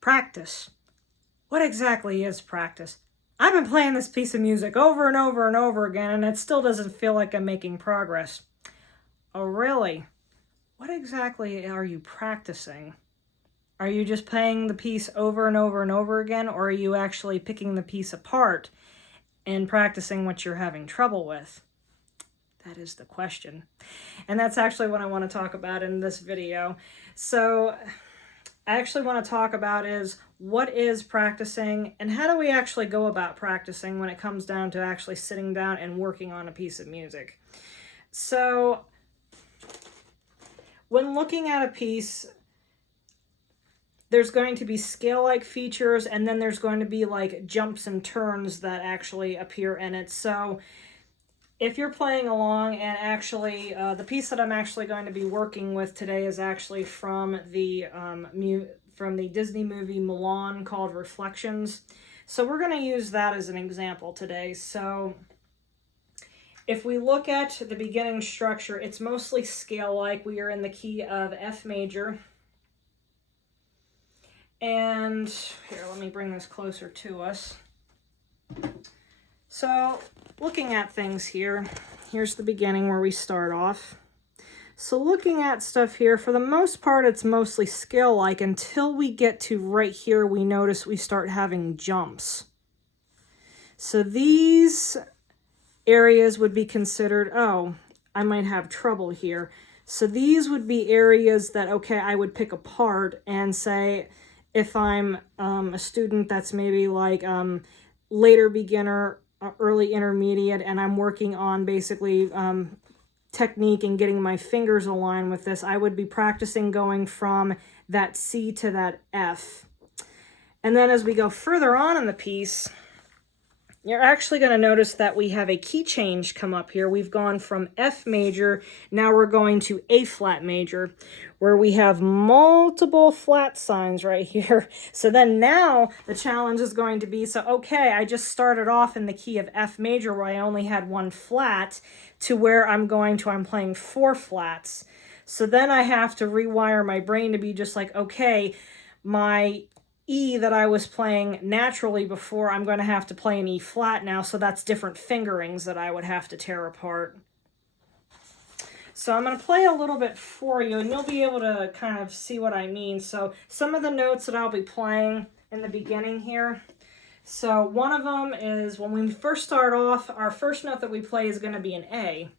Practice. What exactly is practice? I've been playing this piece of music over and over and over again, and it still doesn't feel like I'm making progress. Oh, really? What exactly are you practicing? Are you just playing the piece over and over and over again, or are you actually picking the piece apart and practicing what you're having trouble with? That is the question. And that's actually what I want to talk about in this video. So I actually want to talk about is what is practicing and how do we actually go about practicing when it comes down to actually sitting down and working on a piece of music. So when looking at a piece, there's going to be scale-like features, and then there's going to be like jumps and turns that actually appear in it. So if you're playing along, and actually the piece that I'm actually going to be working with today is actually from the Disney movie Mulan, called Reflections. So we're going to use that as an example today. So if we look at the beginning structure, it's mostly scale-like. We are in the key of F major. And here, let me bring this closer to us. So looking at things here, here's the beginning where we start off. So looking at stuff here, for the most part, it's mostly scale-like until we get to right here, we notice we start having jumps. So these areas would be considered, oh, I might have trouble here. So these would be areas that, okay, I would pick apart and say, if I'm a student that's maybe like later beginner, early intermediate, and I'm working on basically technique and getting my fingers aligned with this, I would be practicing going from that C to that F. And then as we go further on in the piece, you're actually going to notice that we have a key change come up here. We've gone from F major, now we're going to A flat major, where we have multiple flat signs right here. So then now the challenge is going to be, so okay, I just started off in the key of F major where I only had one flat, to where I'm playing 4 flats. So then I have to rewire my brain to be just like, okay, my E that I was playing naturally before, I'm going to have to play an E flat now, so that's different fingerings that I would have to tear apart. So I'm going to play a little bit for you, and you'll be able to kind of see what I mean. So some of the notes that I'll be playing in the beginning here. So one of them is, when we first start off, our first note that we play is going to be an A.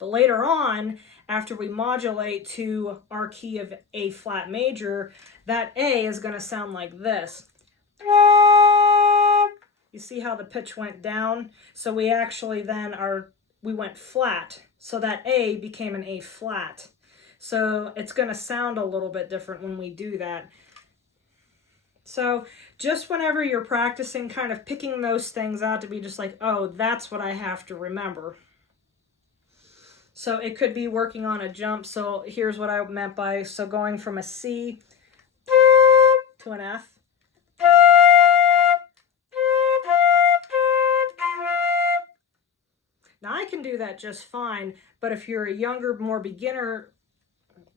But later on, after we modulate to our key of A flat major, that A is going to sound like this. You see how the pitch went down? So we actually then we went flat. So that A became an A flat. So it's going to sound a little bit different when we do that. So just whenever you're practicing, kind of picking those things out to be just like, oh, that's what I have to remember. So it could be working on a jump. So here's what I meant by, so going from a C to an F. Now I can do that just fine, but if you're a younger, more beginner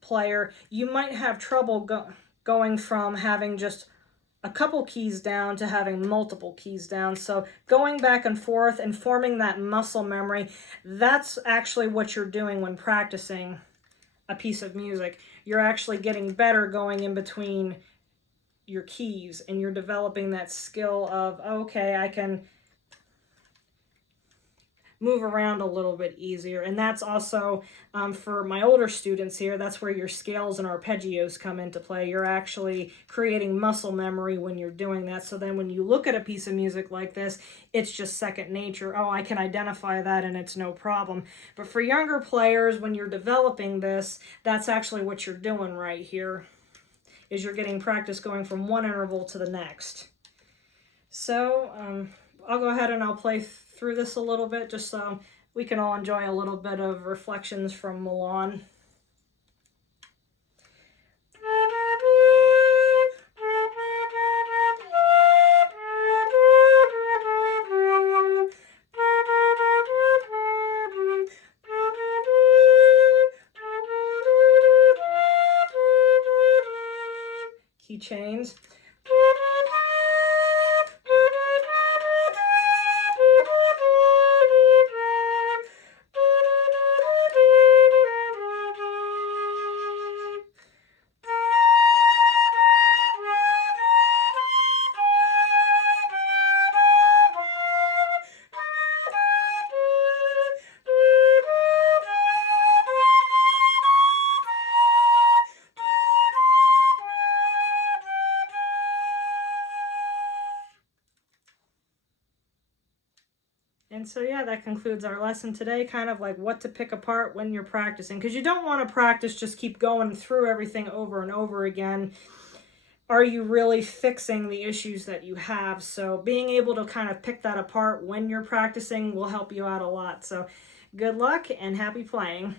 player, you might have trouble going from having just a couple keys down to having multiple keys down. So going back and forth and forming that muscle memory, that's actually what you're doing when practicing a piece of music. You're actually getting better going in between your keys, and you're developing that skill of, okay, I can move around a little bit easier. And that's also for my older students here, that's where your scales and arpeggios come into play. You're actually creating muscle memory when you're doing that. So then when you look at a piece of music like this, it's just second nature. Oh, I can identify that and it's no problem. But for younger players, when you're developing this, that's actually what you're doing right here, is you're getting practice going from one interval to the next. So I'll go ahead and I'll play through this a little bit just so we can all enjoy a little bit of Reflections from Mulan. keychains. And so yeah, that concludes our lesson today, kind of like what to pick apart when you're practicing, because you don't want to practice just keep going through everything over and over again. Are you really fixing the issues that you have? So being able to kind of pick that apart when you're practicing will help you out a lot. So good luck and happy playing.